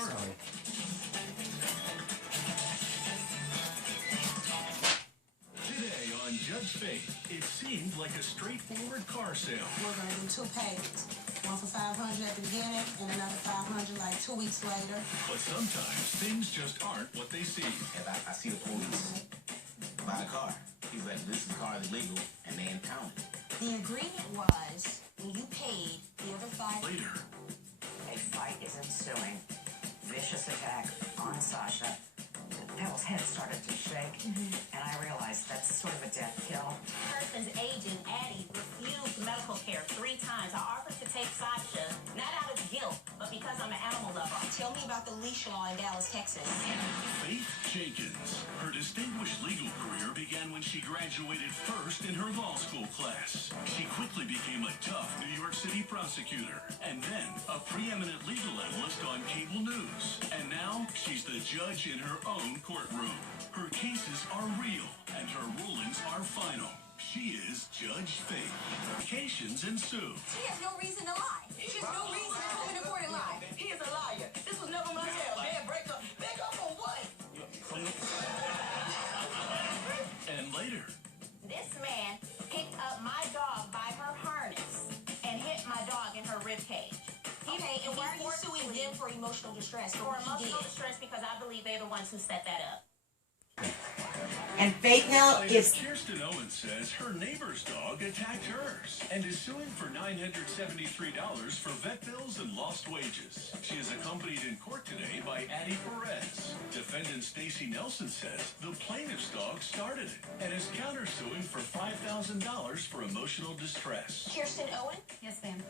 world. Today on Judge Faith, it seemed like a straightforward car sale. We're going to do 2 payments. One for $500 at the beginning and another $500 like 2 weeks later. But sometimes things just aren't what they seem. If I see the police buy a car, he's like, this car is legal, and they impound it. The agreement was when you paid the other $5. Later, a fight is ensuing. Vicious attack on Sasha. Pebbles' head started to shake, and I realized that's sort of a death kill. Person's agent, Addie, refused medical care 3 times. I offered to take Sasha, not out of guilt, but because I'm an animal lover. Tell me about the leash law in Dallas, Texas. Faith Jenkins. Her distinguished legal career began when she graduated first in her law school class. She quickly became a tough New York City prosecutor, and then a preeminent legal analyst on cable news. And now she's the judge in her own courtroom. Her cases are real, and her rulings are final. She is Judge Faith. Vacations ensue. She has no reason to lie. She has no reason to come into court and lie. He is a liar. This was never my tale. Dad, break up. Break up on what? And later, This man picked up my dog by her harness and hit my dog in her rib cage. Okay, and why are you suing them for emotional distress? For emotional distress because I believe they're the ones who set that up. And Faith now is... Kirsten Owens says her neighbor's dog attacked hers and is suing for $973 for vet bills and lost wages. She is accompanied in court today by Addie Perez. Defendant Stacy Nelson says the plaintiff's dog started it and is countersuing for $5,000 for emotional distress. Kirsten Owen, Yes, ma'am.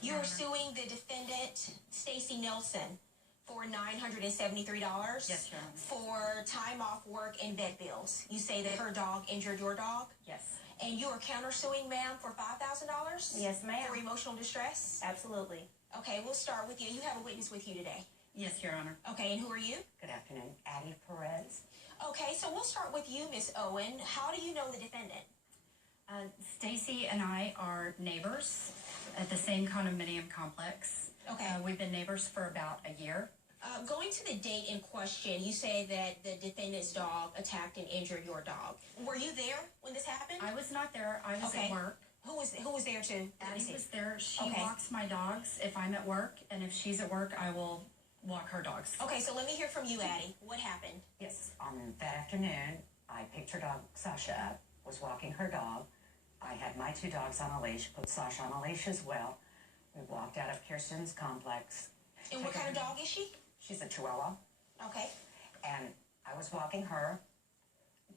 you're suing the defendant, Stacy Nelson, for $973 Yes, Your Honor. for time off work and vet bills. You say that her dog injured your dog? Yes. And you are countersuing, ma'am, for $5,000? Yes, ma'am. For emotional distress? Absolutely. Okay, we'll start with you. You have a witness with you today. Yes, Your Honor. Okay, and who are you? Good afternoon, Addie Perez. Okay, so we'll start with you, Miss Owen. How do you know the defendant? Stacy and I are neighbors at the same condominium complex. Okay. We've been neighbors for about a year. Going to the date in question, you say that the defendant's dog attacked and injured your dog. Were you there when this happened? I was not there. I was Okay. at work. Who was there too? Let me Addie see. was there. She Okay. walks my dogs if I'm at work, and if she's at work, I will walk her dogs. Okay, so let me hear from you, Addie. What happened? Yes, on that afternoon, I picked her dog, Sasha, up, was walking her dog. I had my 2 dogs on a leash, put Sasha on a leash as well. We walked out of Kirsten's complex. And what kind of dog is she? She's a Chihuahua. Okay. And I was walking her,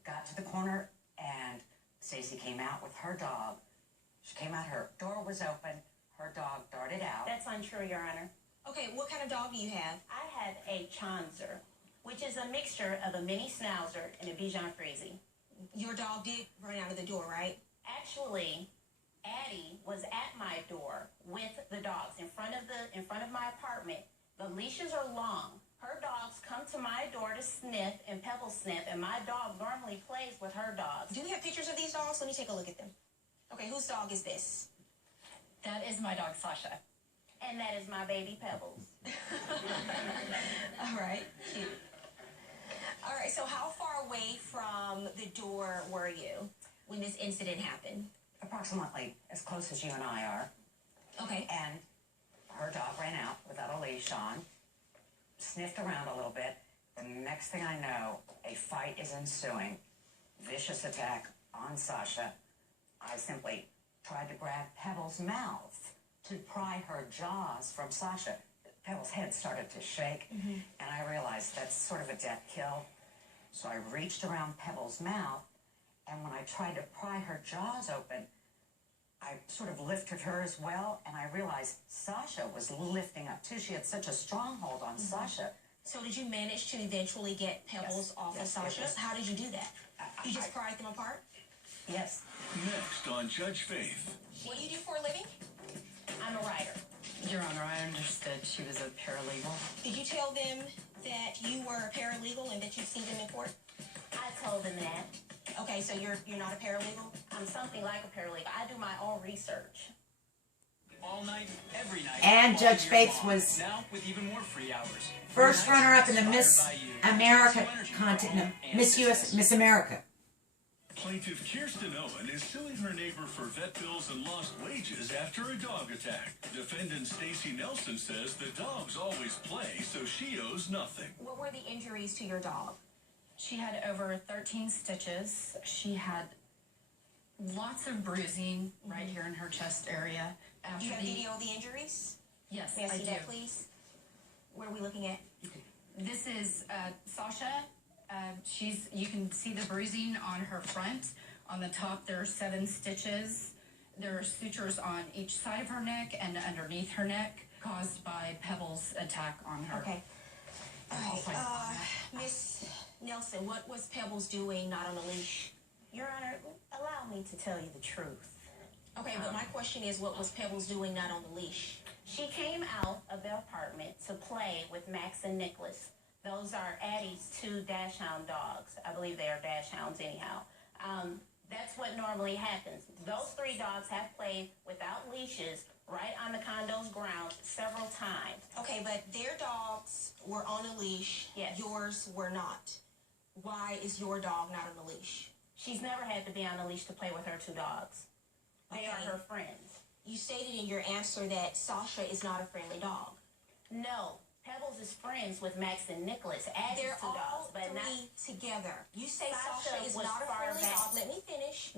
got to the corner, and Stacy came out with her dog. She came out, her door was open, her dog darted out. That's untrue, Your Honor. Okay, what kind of dog do you have? I had a Chanzer, which is a mixture of a mini Schnauzer and a Bichon Frise. Your dog did run out of the door, right? Actually, Addie was at my door with the dogs in front of my apartment. The leashes are long. Her dogs come to my door to sniff and pebble sniff, and my dog normally plays with her dogs. Do we have pictures of these dogs? Let me take a look at them. Okay, whose dog is this? That is my dog, Sasha. And that is my baby Pebbles. All right. Cute. All right, so how far away from the door were you when this incident happened? Approximately as close as you and I are. Okay. And her dog ran out without a leash on, sniffed around a little bit. The next thing I know, a fight is ensuing. Vicious attack on Sasha. I simply tried to grab Pebbles' mouth to pry her jaws from Sasha. Pebbles' head started to shake, and I realized that's sort of a death kill. So I reached around Pebbles' mouth, and when I tried to pry her jaws open, I sort of lifted her as well, and I realized Sasha was lifting up too. She had such a stronghold on Sasha. So did you manage to eventually get Pebbles off of Sasha? yes. How did you do that? You just pried them apart? Yes. Next on Judge Faith. What do you do for a living? I'm a writer. Your Honor, I understood she was a paralegal. Did you tell them that you were a paralegal and that you'd see them in court? I told them that. Okay, so you're not a paralegal? I'm something like a paralegal. I do my own research. All night, every night. And Judge Faith was now with even more free hours. first runner-up in the Miss America contest, Miss America. Plaintiff Kirsten Owen is suing her neighbor for vet bills and lost wages after a dog attack. Defendant Stacy Nelson says the dogs always play, so she owes nothing. What were the injuries to your dog? She had over 13 stitches. She had lots of bruising right here in her chest area. Do you have video of the injuries? Yes, May I see do. that, please? What are we looking at? This is Sasha. You can see the bruising on her front. On the top, there are 7 stitches. There are sutures on each side of her neck and underneath her neck caused by Pebble's attack on her. Okay. All right. Miss Nelson, what was Pebbles doing not on a leash? Your Honor, allow me to tell you the truth. Okay, but my question is, what was Pebbles doing not on the leash? She came out of the apartment to play with Max and Nicholas. Those are Addie's 2 dachshund dogs. I believe they are dachshunds anyhow. That's what normally happens. Those 3 dogs have played without leashes right on the condo's grounds several times. Okay, but their dogs were on a leash. Yes. Yours were not. Why is your dog not on a leash? She's never had to be on a leash to play with her 2 dogs. They are her friends. You stated in your answer that Sasha is not a friendly dog. No. Pebbles is friends with Max and Nicholas. Addie's They're 2 all dogs, but not 3 together. You say Sasha Sasha is was not a far friendly back. dog. Let me finish.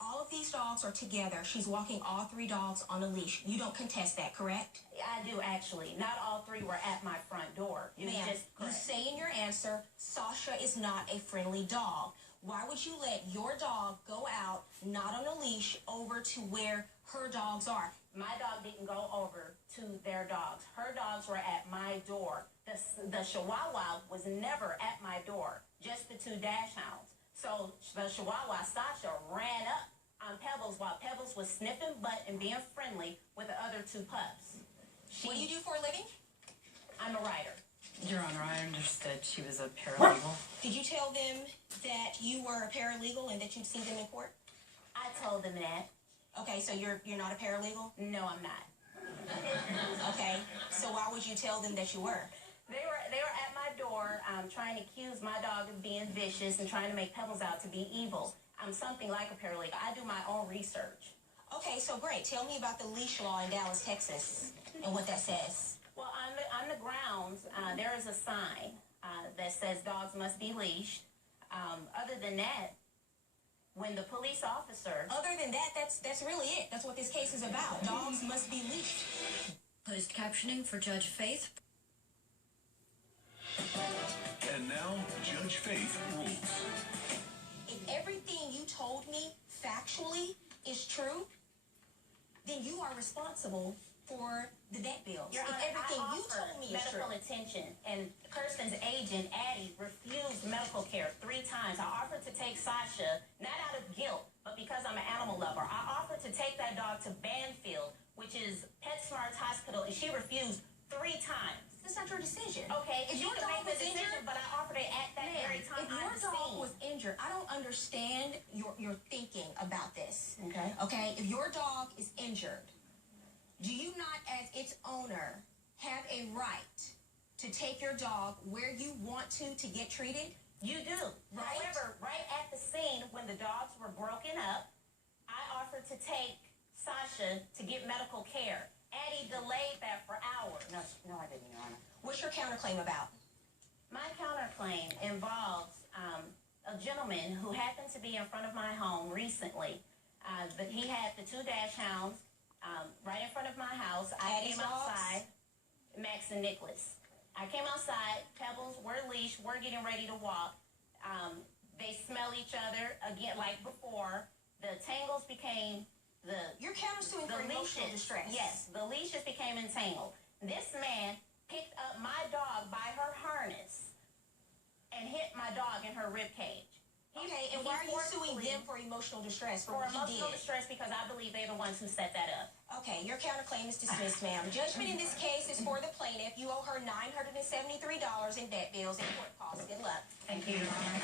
All of these dogs are together. She's walking all 3 dogs on a leash. You don't contest that, correct? I do actually. Not all 3 were at my front door. It was Ma'am, just you say in your answer, Sasha is not a friendly dog. Why would you let your dog go out, not on a leash, over to where her dogs are? My dog didn't go over to their dogs. Her dogs were at my door. The Chihuahua was never at my door, just the 2 dachshunds. So the Chihuahua, Sasha, ran up on Pebbles while Pebbles was sniffing butt and being friendly with the other 2 pups. What do you do for a living? I'm a writer. Your Honor, I understood she was a paralegal. Did you tell them that you were a paralegal and that you'd see them in court? I told them that. Okay, so you're not a paralegal? No, I'm not. Okay, so why would you tell them that you were? They were at my door trying to accuse my dog of being vicious and trying to make Pebbles out to be evil. I'm something like a paralegal. I do my own research. Okay, so great. Tell me about the leash law in Dallas, Texas, and what that says. Well, on the grounds, there is a sign that says dogs must be leashed. Other than that, when the police officer... Other than that, that's really it. That's what this case is about. Dogs must be leashed. Closed captioning for Judge Faith. And now, Judge Faith rules. If everything you told me factually is true, then you are responsible for the vet bills. Your If Honor, everything I you offered told me is true. medical attention, and Kirsten's agent, Addie, refused medical care 3 times. I offered to take Sasha, not out of guilt, but because I'm an animal lover. I offered to take that dog to Banfield, which is PetSmart's hospital, and she refused 3 times. That's not your decision. Okay, If she your can dog make was the decision, injured, but I offered it at that very time. if your dog was injured, I don't understand your thinking about this. Okay. Okay, if your dog is injured, do you not, as its owner, have a right to take your dog where you want to get treated? You do. Right. However, right at the scene when the dogs were broken up, I offered to take Sasha to get medical care. Addie delayed that for hours. No, I didn't, Your Honor. What's your counterclaim about? My counterclaim involves a gentleman who happened to be in front of my home recently. But he had the 2 dachshunds right in front of my house. I Addie's came dogs? outside, Max and Nicholas. I came outside, Pebbles, we're leashed, we're getting ready to walk. They smell each other again like before. The tangles became You're countersuing for emotional distress. Yes, the leashes became entangled. This man picked up my dog by her harness and hit my dog in her rib cage. Okay, and why are you suing them for emotional distress for For what he emotional did? distress because I believe they're the ones who set that up. Okay, your counterclaim is dismissed, ma'am. Judgment in this case is for the plaintiff. You owe her $973 in vet bills and court costs. Good luck. Thank you, Your Honor.